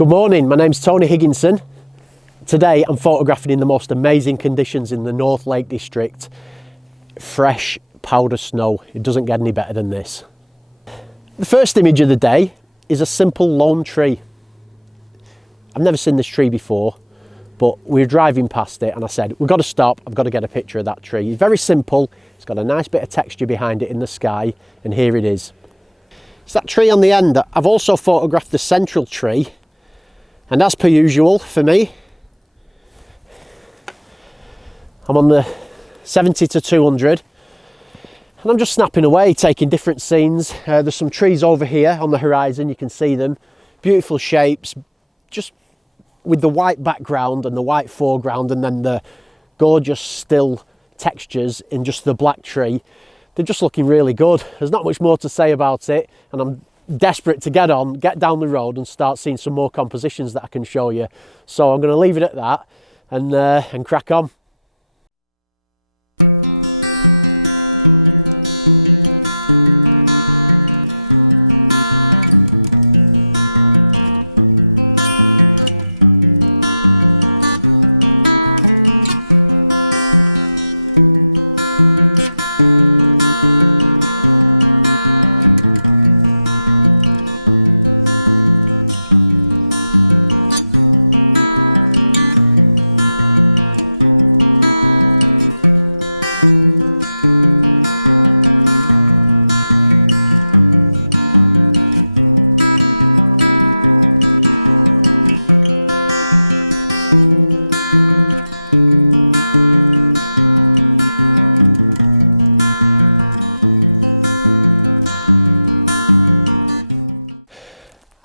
Good morning, my name's Tony Higginson. Today I'm photographing in the most amazing conditions in the North Lake District. Fresh powder snow, it doesn't get any better than this. The first image of the day is a simple lone tree. I've never seen this tree before, but we were driving past it and I said, we've got to stop, I've got to get a picture of that tree. It's very simple, it's got a nice bit of texture behind it in the sky, and here it is. It's that tree on the end. I've also photographed the central tree, and as per usual for me, I'm on the 70 to 200 and I'm just snapping away, taking different scenes. There's some trees over here on the horizon, you can see them, beautiful shapes, just with the white background and the white foreground, and then the gorgeous still textures in just the black tree. They're just looking really good. There's not much more to say about it, and I'm desperate to get down the road and start seeing some more compositions that I can show you. So I'm going to leave it at that and crack on.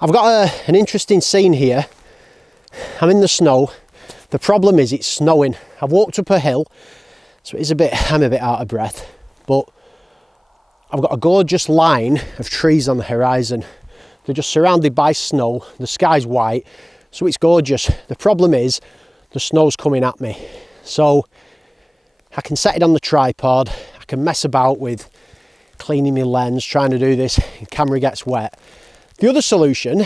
I've got an interesting scene here. I'm in the snow. The problem is it's snowing. I've walked up a hill, so I'm a bit out of breath, but I've got a gorgeous line of trees on the horizon. They're just surrounded by snow. The sky's white, so it's gorgeous. The problem is the snow's coming at me. So I can set it on the tripod. I can mess about with cleaning my lens, trying to do this, and camera gets wet. The other solution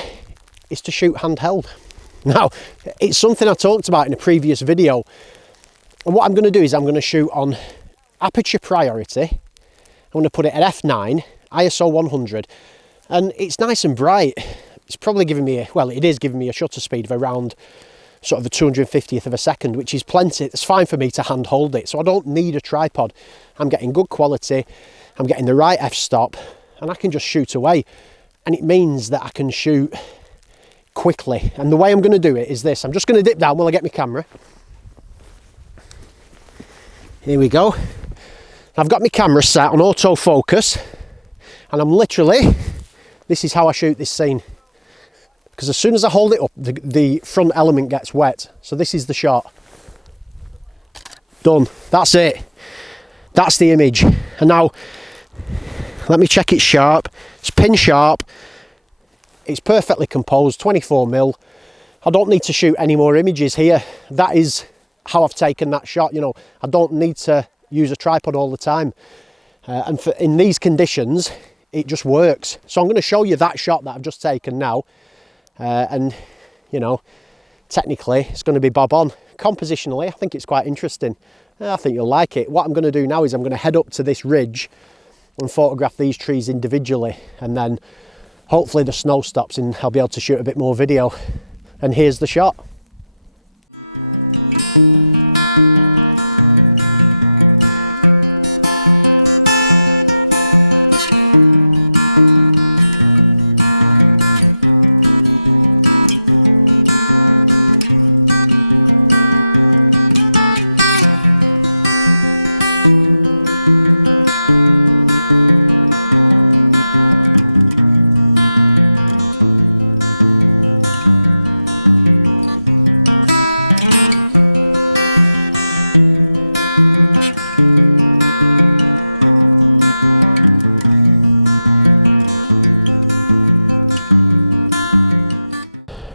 is to shoot handheld. Now, it's something I talked about in a previous video. And what I'm going to do is I'm going to shoot on aperture priority. I'm going to put it at f9, ISO 100. And it's nice and bright. It's probably giving me, it is giving me a shutter speed of around sort of the 250th of a second, which is plenty. It's fine for me to hand hold it. So I don't need a tripod. I'm getting good quality. I'm getting the right f-stop, and I can just shoot away. And it means that I can shoot quickly. And the way I'm going to do it is this. I'm just going to dip down while I get my camera. Here we go. I've got my camera set on autofocus, and I'm literally, this is how I shoot this scene. Because as soon as I hold it up, the front element gets wet. So this is the shot. Done. That's it. That's the image. And now, let me check it's sharp. It's pin sharp. It's perfectly composed, 24mm. I don't need to shoot any more images here. That is how I've taken that shot. You know, I don't need to use a tripod all the time. And in these conditions, it just works. So I'm going to show you that shot that I've just taken now. And, you know, technically it's going to be bob on. Compositionally, I think it's quite interesting. I think you'll like it. What I'm going to do now is I'm going to head up to this ridge and photograph these trees individually, and then hopefully the snow stops and I'll be able to shoot a bit more video. And here's the shot.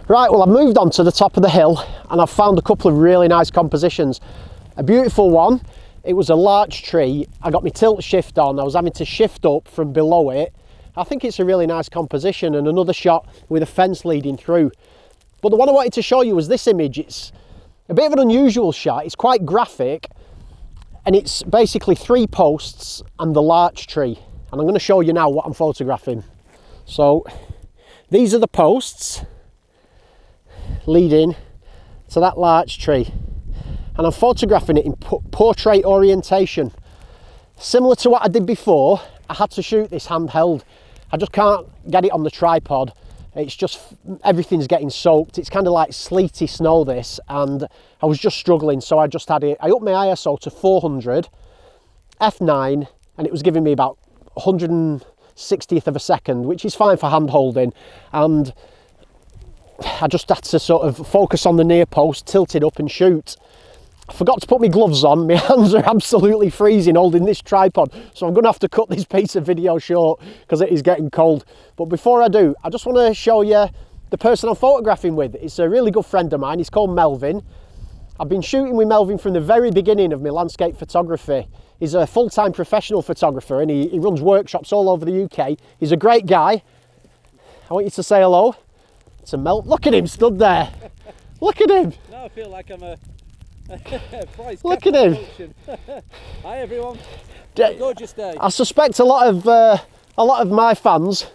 Right, well, I've moved on to the top of the hill and I've found a couple of really nice compositions. A beautiful one, it was a large tree. I got my tilt shift on, I was having to shift up from below it. I think it's a really nice composition, and another shot with a fence leading through. But the one I wanted to show you was this image. It's a bit of an unusual shot. It's quite graphic, and it's basically 3 posts and the larch tree. And I'm going to show you now what I'm photographing. So these are the posts leading to that larch tree, and I'm photographing it in portrait orientation. Similar to what I did before, I had to shoot this handheld. I just can't get it on the tripod. It's just, everything's getting soaked. It's kind of like sleety snow this, and I was just struggling, so I just had it, I upped my ISO to 400, f9, and it was giving me about 160th of a second, which is fine for hand holding. And I just had to sort of focus on the near post, tilt it up and shoot. I forgot to put my gloves on. My hands are absolutely freezing holding this tripod, so I'm going to have to cut this piece of video short because it is getting cold. But before I do, I just want to show you the person I'm photographing with. It's a really good friend of mine. He's called Melvin. I've been shooting with Melvin from the very beginning of my landscape photography. He's a full-time professional photographer, and he runs workshops all over the UK. He's a great guy. I want you to say hello to Mel. Look at him stood there. Look at him. Now I feel like I'm a prize. Look at him. Hi everyone. Gorgeous day. I suspect a lot of my fans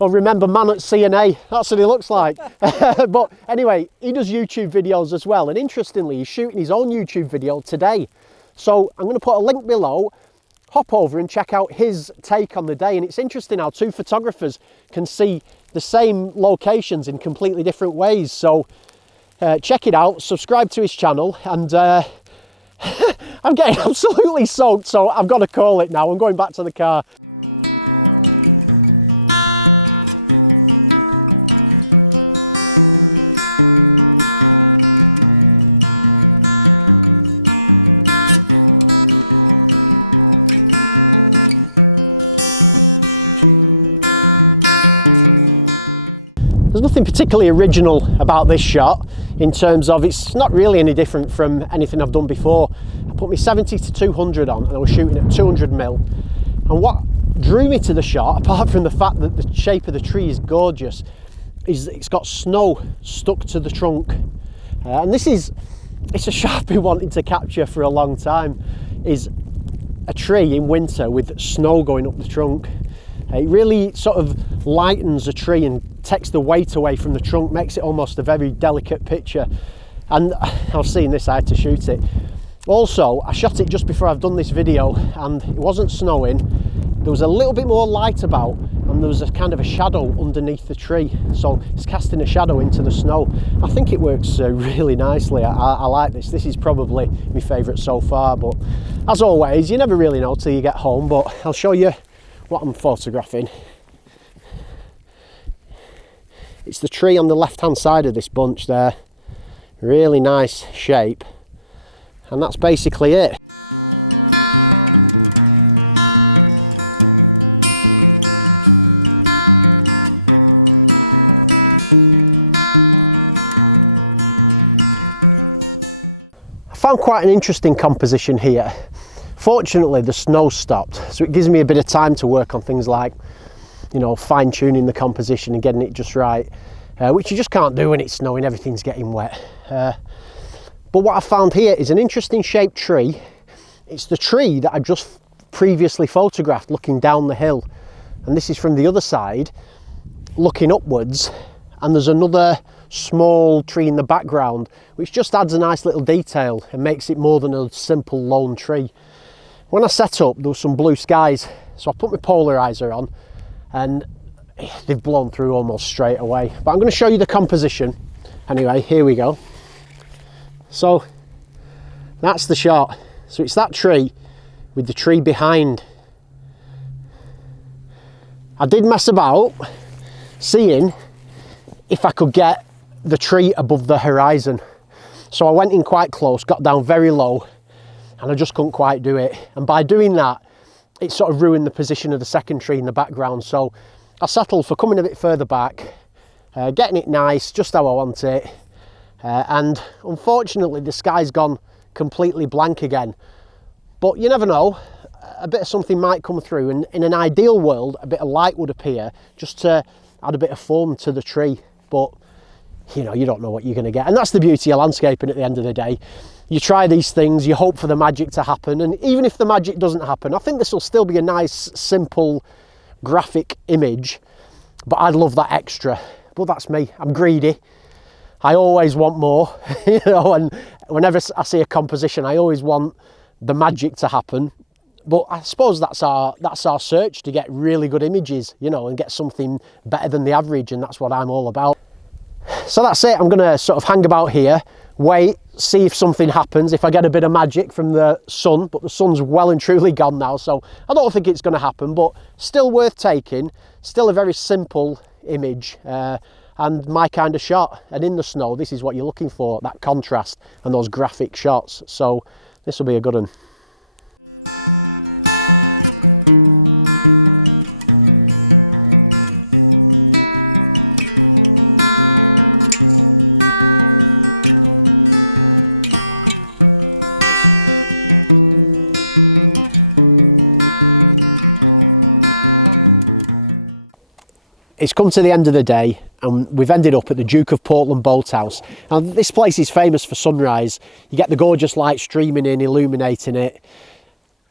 will remember Man at CNA. That's what he looks like. But anyway, he does YouTube videos as well, and interestingly, he's shooting his own YouTube video today. So I'm going to put a link below. Hop over and check out his take on the day. And it's interesting how 2 photographers can see the same locations in completely different ways. So check it out, subscribe to his channel, and I'm getting absolutely soaked, so I've got to call it now. I'm going back to the car. There's nothing particularly original about this shot in terms of, it's not really any different from anything I've done before. I put my 70 to 200 on, and I was shooting at 200mm. And what drew me to the shot, apart from the fact that the shape of the tree is gorgeous, is that it's got snow stuck to the trunk. And it's a shot I've been wanting to capture for a long time, is a tree in winter with snow going up the trunk. It really sort of lightens a tree and takes the weight away from the trunk, makes it almost a very delicate picture. And I was seeing this, I had to shoot it. Also, I shot it just before I've done this video, and it wasn't snowing. There was a little bit more light about, and there was a kind of a shadow underneath the tree, so it's casting a shadow into the snow. I think it works really nicely. I like this. This is probably my favourite so far, but as always, you never really know till you get home. But I'll show you what I'm photographing. It's the tree on the left hand side of this bunch there. Really nice shape, and that's basically it. I found quite an interesting composition here. Fortunately, the snow stopped, so it gives me a bit of time to work on things like, you know, fine-tuning the composition and getting it just right, which you just can't do when it's snowing, everything's getting wet. But what I found here is an interesting shaped tree. It's the tree that I just previously photographed looking down the hill, and this is from the other side looking upwards, and there's another small tree in the background which just adds a nice little detail and makes it more than a simple lone tree. When I set up, there was some blue skies, so I put my polarizer on, and they've blown through almost straight away. But I'm going to show you the composition. Anyway, here we go. So that's the shot. So it's that tree with the tree behind. I did mess about seeing if I could get the tree above the horizon. So I went in quite close, got down very low, and I just couldn't quite do it. And by doing that, it sort of ruined the position of the second tree in the background. So I settled for coming a bit further back, getting it nice, just how I want it. And unfortunately, the sky's gone completely blank again. But you never know, a bit of something might come through. And in an ideal world, a bit of light would appear just to add a bit of form to the tree. But you know, you don't know what you're going to get. And that's the beauty of landscaping at the end of the day. You try these things, you hope for the magic to happen, and even if the magic doesn't happen, I think this will still be a nice, simple, graphic image, but I'd love that extra. But that's me, I'm greedy. I always want more, you know, and whenever I see a composition, I always want the magic to happen. But I suppose that's our search, to get really good images, you know, and get something better than the average, and that's what I'm all about. So that's it. I'm going to sort of hang about here, wait, see if something happens, if I get a bit of magic from the sun, but the sun's well and truly gone now, so I don't think it's going to happen, but still worth taking, still a very simple image, and my kind of shot. And in the snow, this is what you're looking for, that contrast and those graphic shots. So this will be a good one. It's come to the end of the day and we've ended up at the Duke of Portland Boathouse. Now this place is famous for sunrise. You get the gorgeous light streaming in, illuminating it.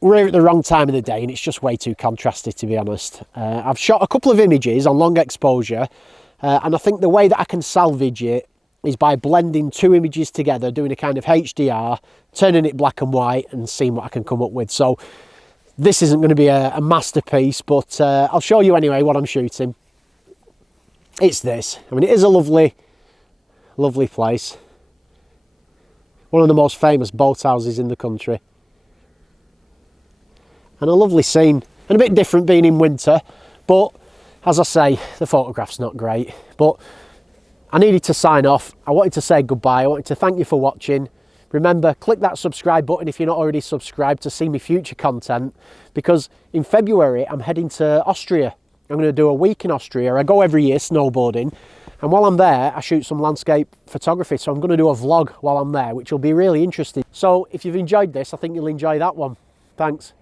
We're here at the wrong time of the day and it's just way too contrasty, to be honest. I've shot a couple of images on long exposure, and I think the way that I can salvage it is by blending two images together, doing a kind of HDR, turning it black and white and seeing what I can come up with. So this isn't going to be a masterpiece, but I'll show you anyway what I'm shooting. It's this. I mean, it is a lovely, lovely place. One of the most famous boathouses in the country. And a lovely scene. And a bit different being in winter. But, as I say, the photograph's not great. But I needed to sign off. I wanted to say goodbye. I wanted to thank you for watching. Remember, click that subscribe button if you're not already subscribed to see me future content. Because in February, I'm heading to Austria. I'm going to do a week in Austria. I go every year snowboarding, and while I'm there I shoot some landscape photography, so I'm going to do a vlog while I'm there, which will be really interesting. So if you've enjoyed this, I think you'll enjoy that one. Thanks.